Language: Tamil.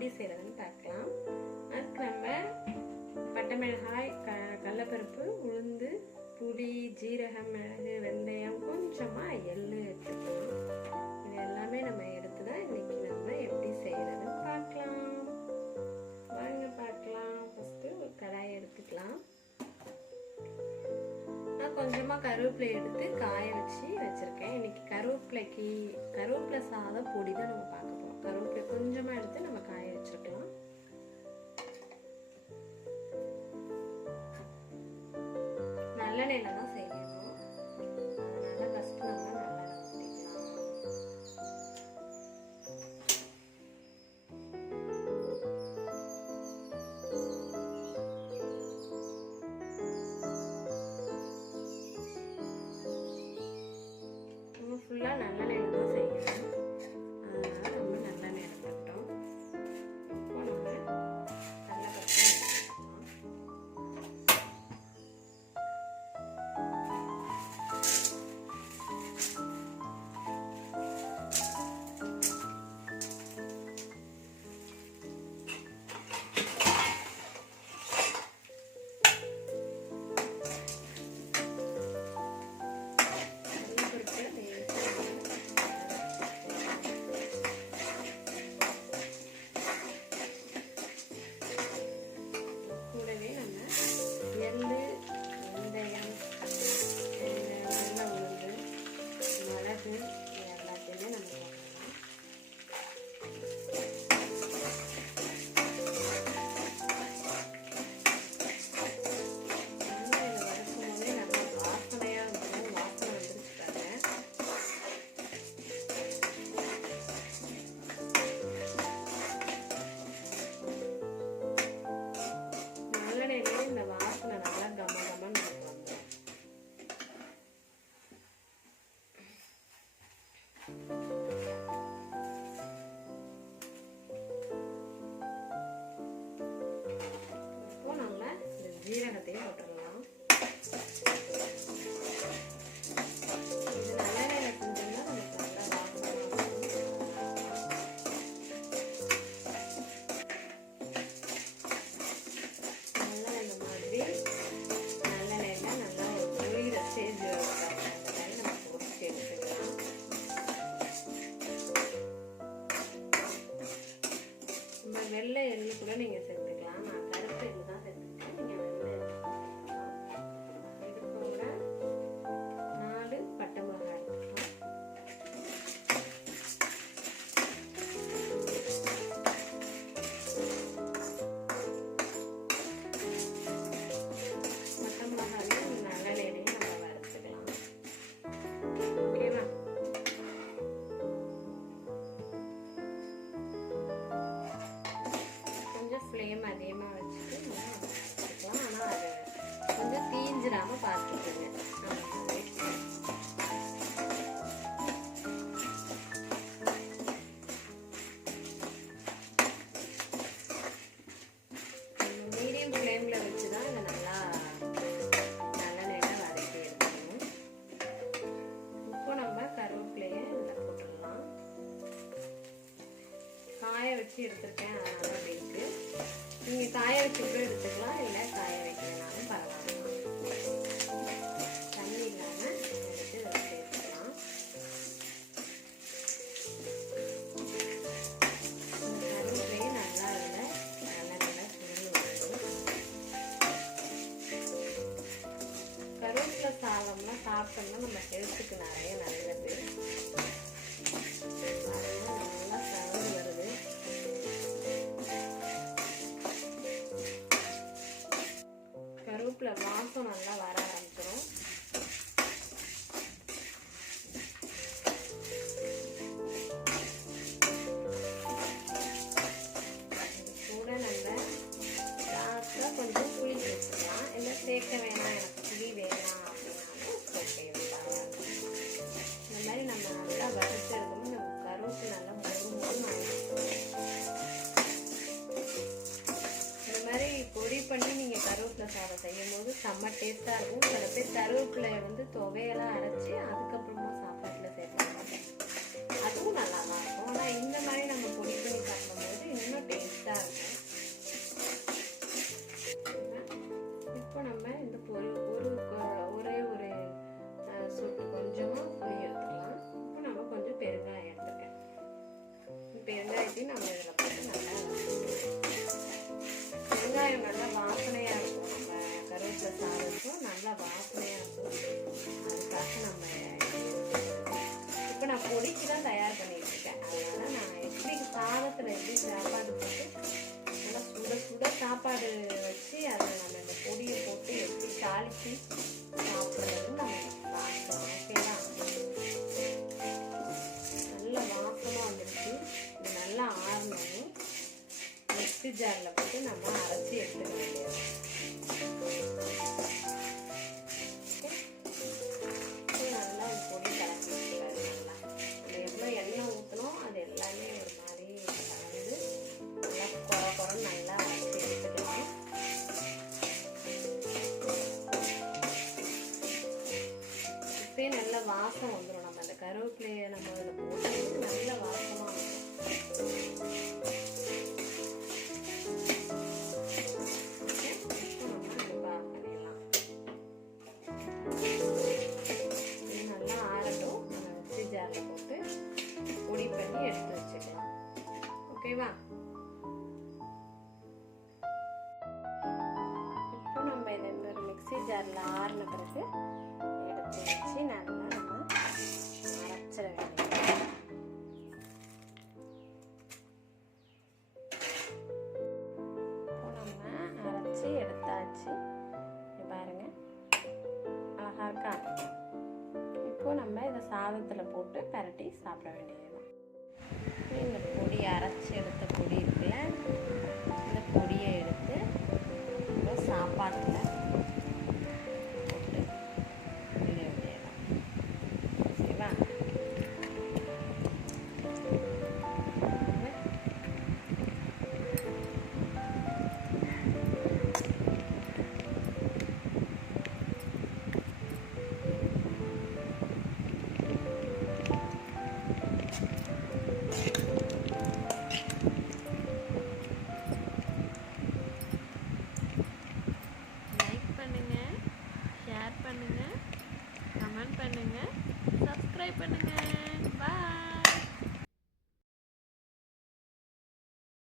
எப்படி செய்கிறதுன்னு பார்க்கலாம். அதுக்கு நம்ம பட்டை மிளகாய், கடலைப்பருப்பு, உளுந்து, புளி, ஜீரகம், மிளகு, வெந்தயம், கொஞ்சமாக எள்ளு எடுத்துக்கலாம். இது எல்லாமே நம்ம எடுத்து தான் இன்னைக்கு நம்ம எப்படி செய்கிறதுன்னு பார்க்கலாம். வாங்க பார்க்கலாம். ஃபஸ்ட்டு ஒரு கடாயை எடுத்துக்கலாம். நான் கொஞ்சமாக கருவேப்பிலை எடுத்து காய வச்சுருக்கேன். இன்னைக்கு கருவேப்பிலை சாதம் பொடி தான் நம்ம பார்க்க போகிறோம். கருவேப்பிலை கொஞ்சமாக எடுத்து நம்ம காய வச்சுருக்கலாம். நல்லெண்ணெயில் தான் செய்யணும். அதனால் ஃபஸ்ட்டு நம்ம நல்லெண்ணெய் ஊற்றிக்கலாம். ஃபுல்லாக நல்லெண்ணெயில் தான் செய்யணும். அதனால் நம்ம நல்லெண்ணெய் எடுத்துக்கிட்டோம். இப்போ நம்ம கடலைப்பருப்பு எடுத்துக்கலாம். இந்த வாசனை நல்லா கமகமன்னு வந்துடும். இப்போ நம்ம இந்த ஜீரகத்தையும் போட்டுடலாம். இது நல்லெண்ணெயில செஞ்சோம்னா நமக்கு நல்லா வாசனை வெள்ளை எள்ளு கூட நீங்க சேர்த்துக்கலாம். நான் கருப்பு எள்ளு தான் சேர்த்துருக்கேன். நீங்க வெள்ளை எள்ளு சேர்த்துக்கலாம். இது கூட 4 பட்டை மிளகாய் எடுத்துக்கலாம். பட்டை மிளகாயும் நல்லெண்ணெயும் நம்ம வறுத்துக்கலாம். ஓகேவா? ஃப்ளேம் அதிகமாக வச்சுட்டு வச்சுக்கலாம். ஆனால் அது கொஞ்சம் தீஞ்சிடாமல் பார்த்துக்குங்க. மீடியம் ஃப்ளேமில் வச்சு தான் இதை நல்லா நல்லெண்ணெயில் வதக்கி எடுக்கணும். இப்போ நம்ம கருவேப்பிலையை இதில் போட்டுடலாம். காய வச்சு எடுத்துருக்கேன், அதனால அப்படி இருக்கு. நீங்கள் காய வச்சு கூட எடுத்துக்கலாம், இல்லை காய வைக்கலனாலும் பரவாயில்ல. தண்ணி இல்லாமல் எடுத்து இதில் சேர்த்துக்கலாம். கருவேப்பிலையே நல்லா இதில் நல்லெண்ணெயில் சுருள் வரும். கருவேப்பிலை சாதம்லாம் சாப்பிட்டோம்னா நம்ம ஹெல்த்துக்கு நிறைய நல்லது. நல்லா சவந்து வருது. கருவேப்பிலை வாசம் நல்லா வர ஆரம்பிச்சிடும். கூட நம்ம லாஸ்ட்டாக கொஞ்சம் புளி சேர்த்துக்கலாம். இல்லை சேர்க்க வேணாம், எனக்கு புளி வேணாம் அப்படின்னாலும் சேர்க்கலாம். இந்த மாதிரி நம்ம நல்லா வறுத்து எடுக்கணும். நம்ம கருவேப்பிலை நல்லா முறுமுறுன்னு இந்த மாதிரி பொடி பண்ணி நீங்கள் கருவேப்பிலை சாதம் செய்யும் போது செம்ம டேஸ்ட்டாக இருக்கும். சில பேர் கருவேப்பிலையை வந்து துவையெல்லாம் அரைச்சி அதுக்கப்புறமா சாப்பாட்டில் சேர்ப்பாங்க. அதுவும் நல்லா தான் இருக்கும். ஆனால் இந்த மாதிரி நம்ம பொடி பண்ணி சாப்பிடும்போது இன்னும் டேஸ்ட் ஜாரில் போட்டு நம்ம அரைச்சி எடுத்துக்க வேண்டியது. நல்லா பொடி கலக்கி வச்சுக்காது. நல்லா நம்ம எவ்வளோ எண்ணெய் ஊற்றணும் அது எல்லாமே ஒரு மாதிரி கலந்து நல்லா குறை நல்லா அரைச்சி எடுத்துக்கலாம். இப்பயே நல்ல வாசம் வந்துடும். நம்ம அந்த கருவேப்பிலையை நம்ம அதில் போட்டு நல்ல வாசமாக இருக்கும். நல்லா ஆறட்டும். நம்ம மிக்ஸி ஜாரில் போட்டு பொடி பண்ணி எடுத்து வச்சுக்கலாம். ஓகேவா? இப்போ நம்ம இதை ஒரு மிக்ஸி ஜாரில் ஆறின பிறகு எடுத்து வச்சு நல்லா நம்ம அரைச்சிட வேண்டியது. இப்போ நம்ம அரைச்சி எடுத்தாச்சு. பாருங்க அழகா இருக்கா? இப்போ நம்ம இதை சாதத்தில் போட்டு பரட்டி சாப்பிட வேண்டியதுதான். இந்த பொடி அரைச்சி எடுத்த பொடி இருக்குல்ல, இந்த பொடியை எடுத்து சாப்பாட்டில்